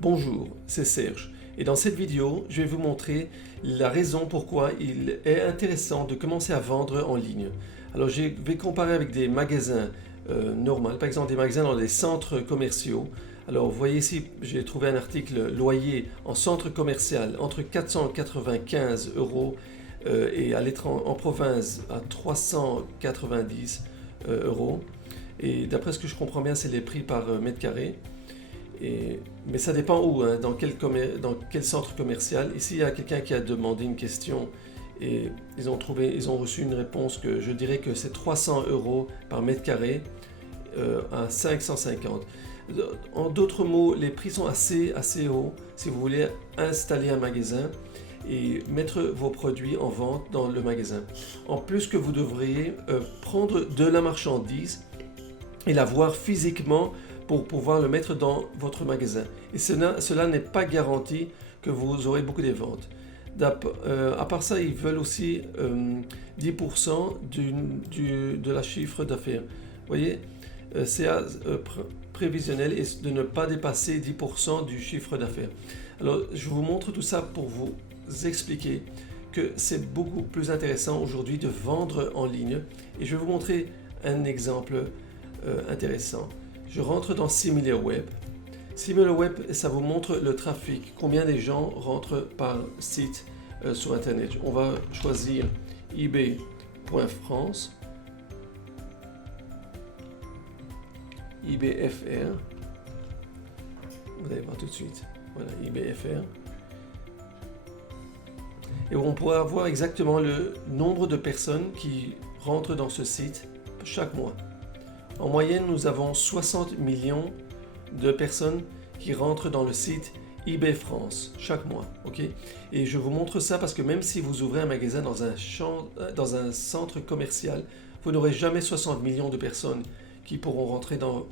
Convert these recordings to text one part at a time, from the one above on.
Bonjour, c'est Serge et dans cette vidéo, je vais vous montrer la raison pourquoi il est intéressant de commencer à vendre en ligne. Alors je vais comparer avec des magasins normaux, par exemple des magasins dans les centres commerciaux. Alors vous voyez ici, j'ai trouvé un article loyer en centre commercial entre 495 € et en province à 390 €. Et d'après ce que je comprends bien, c'est les prix par mètre carré. Mais ça dépend où, hein, dans quel centre commercial. Ici, il y a quelqu'un qui a demandé une question et ils ont reçu une réponse que je dirais que c'est 300 € par mètre carré à 550. En d'autres mots, les prix sont assez hauts si vous voulez installer un magasin et mettre vos produits en vente dans le magasin. En plus que vous devriez prendre de la marchandise et la voir physiquement pour pouvoir le mettre dans votre magasin. Et cela n'est pas garanti que vous aurez beaucoup de ventes. À part ça, ils veulent aussi 10% de la chiffre d'affaires. Vous voyez, c'est prévisionnel et de ne pas dépasser 10% du chiffre d'affaires. Alors, je vous montre tout ça pour vous expliquer que c'est beaucoup plus intéressant aujourd'hui de vendre en ligne. Et je vais vous montrer un exemple intéressant. Je rentre dans SimilarWeb. SimilarWeb, ça vous montre le trafic, combien de gens rentrent par site sur Internet. On va choisir ebay.france, eBayFR. Vous allez voir tout de suite. Voilà, eBayFR. Et on pourra voir exactement le nombre de personnes qui rentrent dans ce site chaque mois. En moyenne, nous avons 60 millions de personnes qui rentrent dans le site eBay France chaque mois. Okay? Et je vous montre ça parce que même si vous ouvrez un magasin dans un centre commercial, vous n'aurez jamais 60 millions de personnes qui pourront rentrer dans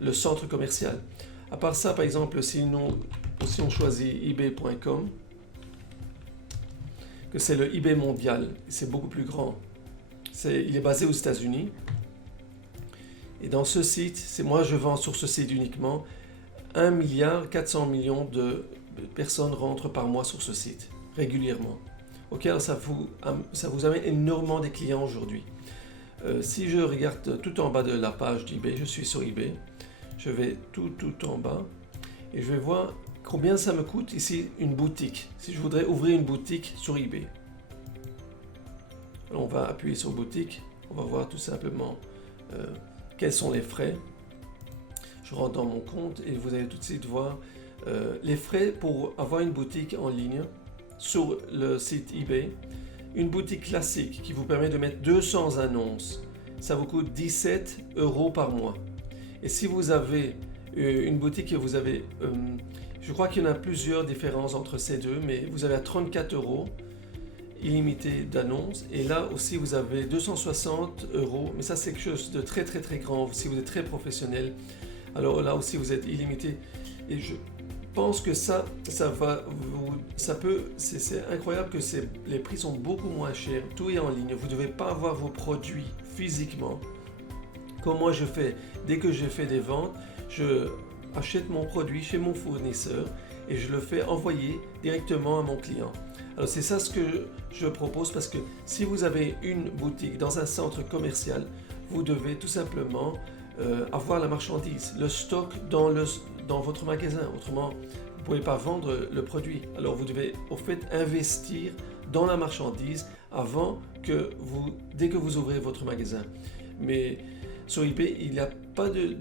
le centre commercial. À part ça, par exemple, si on choisit ebay.com, que c'est le eBay mondial, c'est beaucoup plus grand. Il est basé aux États-Unis. Et dans ce site, moi je vends sur ce site uniquement 1,4 milliard de personnes rentrent par mois sur ce site, régulièrement. Ok, alors ça vous amène énormément de clients aujourd'hui. Si je regarde tout en bas de la page d'eBay, je suis sur eBay, je vais tout en bas et je vais voir combien ça me coûte ici une boutique. Si je voudrais ouvrir une boutique sur eBay. Alors on va appuyer sur boutique, on va voir tout simplement quels sont les frais. Je rentre dans mon compte et vous allez tout de suite voir les frais pour avoir une boutique en ligne sur le site eBay. Une boutique classique qui vous permet de mettre 200 annonces, ça vous coûte 17 € par mois. Et si vous avez une boutique que vous avez, je crois qu'il y en a plusieurs différences entre ces deux, mais vous avez à 34 € illimité d'annonces et là aussi vous avez 260 €, mais ça c'est quelque chose de très grand si vous êtes très professionnel. Alors là aussi vous êtes illimité et je pense que c'est incroyable que les prix sont beaucoup moins chers, tout est en ligne, vous ne devez pas avoir vos produits physiquement. Comme moi je fais, dès que j'ai fait des ventes, je achète mon produit chez mon fournisseur et je le fais envoyer directement à mon client. Alors c'est ça ce que je propose parce que si vous avez une boutique dans un centre commercial, vous devez tout simplement avoir la marchandise, le stock dans votre magasin. Autrement, vous ne pouvez pas vendre le produit. Alors vous devez au fait investir dans la marchandise dès que vous ouvrez votre magasin. Mais sur eBay, il n'y a pas de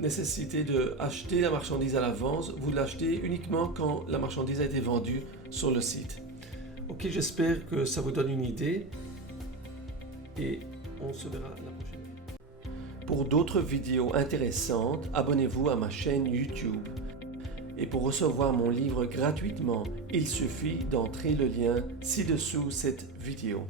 nécessité d'acheter la marchandise à l'avance. Vous l'achetez uniquement quand la marchandise a été vendue sur le site. Ok, j'espère que ça vous donne une idée et on se verra la prochaine vidéo. Pour d'autres vidéos intéressantes, abonnez-vous à ma chaîne YouTube. Et pour recevoir mon livre gratuitement, il suffit d'entrer le lien ci-dessous cette vidéo.